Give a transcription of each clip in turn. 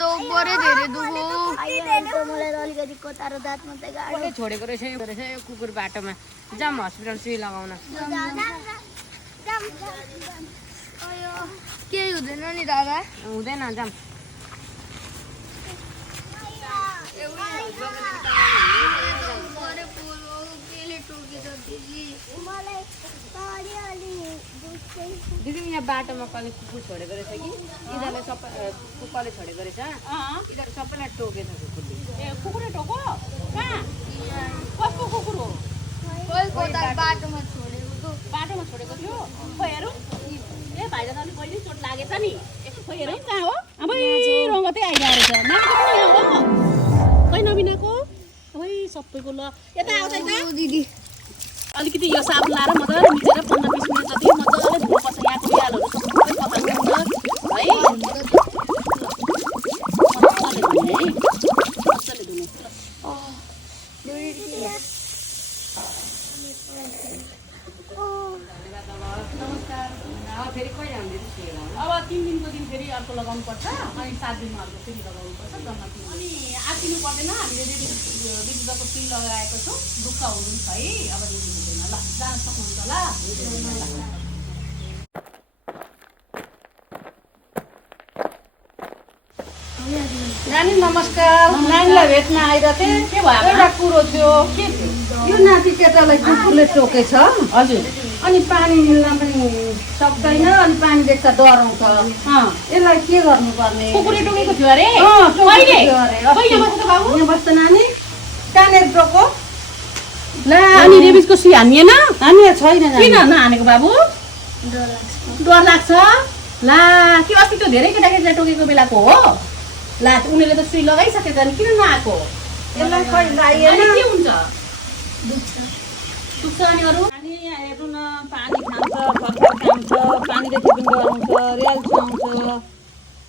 त बरे धेरै दुखो मलाई अलिकति कोतारो दाँत मात्रै गाड्यो छोडेको रहेछ यो कुकुर बाटोमा जाम हस्पिटल सुई लगाउन केही हुँदैन नि दादा हुँदैन जाम दिदी यहाँ बाटोमा कसले कुकुर छोडेको रहेछ कि यिनीहरूले सबै कुकुरले छोडेको रहेछ यिनीहरू सबैलाई टोकेछ कुकुरले ए कुकुरले टोको कहाँ कसको कुकुर हो बाटोमा छोडेको बाटोमा छोडेको थियो खोइ हेरौँ ए भाइजान अलिक कहिले चोट लागेछ नि यसो खोइ हेरौँ कहाँ हो अबै रङ्गतै आइरहेको रहेछ नानीको पनि यहाँ हो खोइ नबिनाको अबै सबैको ल यता आउँछ यता दिदी अलिकति यो साबुन लाएर मजाले मिचेर 15-20 मिनट जति मजाले धुनुपर्छ यहाँको बिहालहरू सबै पखाल्नुपर्छ है मजाले धुने फेरि कहिले हामीले सुई लगाउनु अब 3 दिनको दिन फेरि अर्को लगाउनुपर्छ अनि 7 दिनमा अर्को फेरि लगाउनुपर्छ जम्मा 3 अनि आत्तिनु पर्दैन हामीले विरुद्धको सुई लगाएको छौँ दुःख हुनुहुन्छ है अब रेडी हुँदैन ल जान सक्नुहुन्छ ल नानी नमस्कार नानीलाई भेट्न आइरहेको थिएँ के भयो एउटा कुरो थियो के थियो यो नाति केटालाई कुकुरले टोकेछ हजुर अनि पानी मिल्न पनि सक्दैन अनि पानी देख्दा डराउँछ यसलाई के गर्नुपर्ने कुकुरले टोकेको थियो अरे कहिले कहिले बस्छ त बाबु यहाँ बस्छ नानी कहाँनिर टोको ला अनि रेबिजको सुई हानिएन हामी छैन किन नहानेको बाबु डर लाग्छ ला के अस्ति त धेरै केटाकेटीलाई टोकेको बेलाको हो ला उनीहरूले त सुई लगाइसकेछ नि किन नआएको यसलाई खै अनि लाइएन के हुन्छ दुख्छ अनि अरू पानी हेर्नु न पानी खान्छ खर्खर खान्छ पानीदेखि पनि डराउँछ रेल्छ आउँछ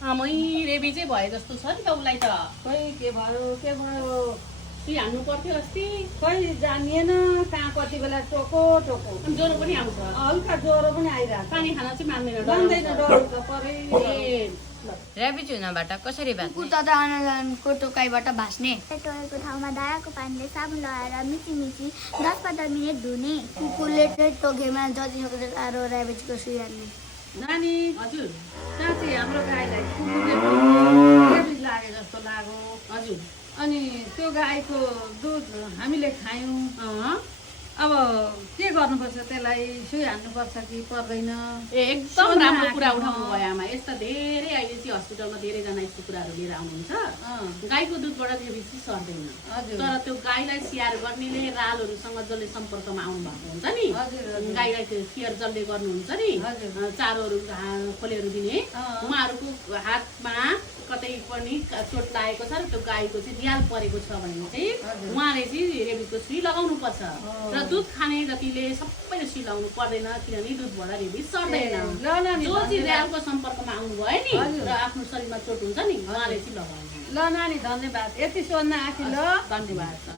आमै रेबिजै भए जस्तो छ नि त उसलाई त खै के भयो सुई हान्नु पर्थ्यो अस्ति खै जानिएन कहाँ कति बेला टोको अनि ज्वरो पनि आउँछ हल्का ज्वरो पनि आइरहेको पानी खान चाहिँ मान्दैन जान्दैन डराउँछ परै ऱ्याबिज हुनबाट कसरी बाँच्ने कुर्ता त अनजानको टोकाइबाट भाँच्ने टोकेको ठाउँमा दायाको पानीले साबुन लगाएर मिची 10-15 मिनट धुने कुकुरले टोकेमा जति सक्दो साह्रो ऱ्याबिजको सुई हाल्ने नानी हजुर साँच्चै हाम्रो गाईलाई कुकुरले ऱ्याबिज लागे जस्तो लाग्यो हजुर अनि त्यो गाईको दुध हामीले खायौँ अब के गर्नुपर्छ त्यसलाई सुई हान्नुपर्छ कि पर्दैन ए एकदम राम्रो कुरा उठाउनु भयो आमा यस्ता धेरै अहिले चाहिँ हस्पिटलमा धेरैजना यस्तो कुराहरू लिएर आउनुहुन्छ गाईको दुधबाट रेबिज चाहिँ सर्दैन तर त्यो गाईलाई स्याहार गर्नेले रालहरूसँग जसले सम्पर्कमा आउनु भएको हुन्छ नि गाईलाई त्यो केयर जसले गर्नुहुन्छ नि चारोहरू खोलेर दिने उहाँहरूको हातमा कतै पनि चोट लागेको छ र त्यो गाईको चाहिँ रियाल परेको छ भने चाहिँ उहाँले चाहिँ रेबिजको सुई लगाउनु पर्छ र दुध खाने जतिले सबैले सुई लगाउनु पर्दैन किनभने दुधबाट रेबिज सर्दैन जो चाहिँ रियालको सम्पर्कमा आउनु भयो नि र आफ्नो शरीरमा चोट हुन्छ नि उहाँले चाहिँ लगाउनु ल नानी धन्यवाद यति सोध्न आँखी ल धन्यवाद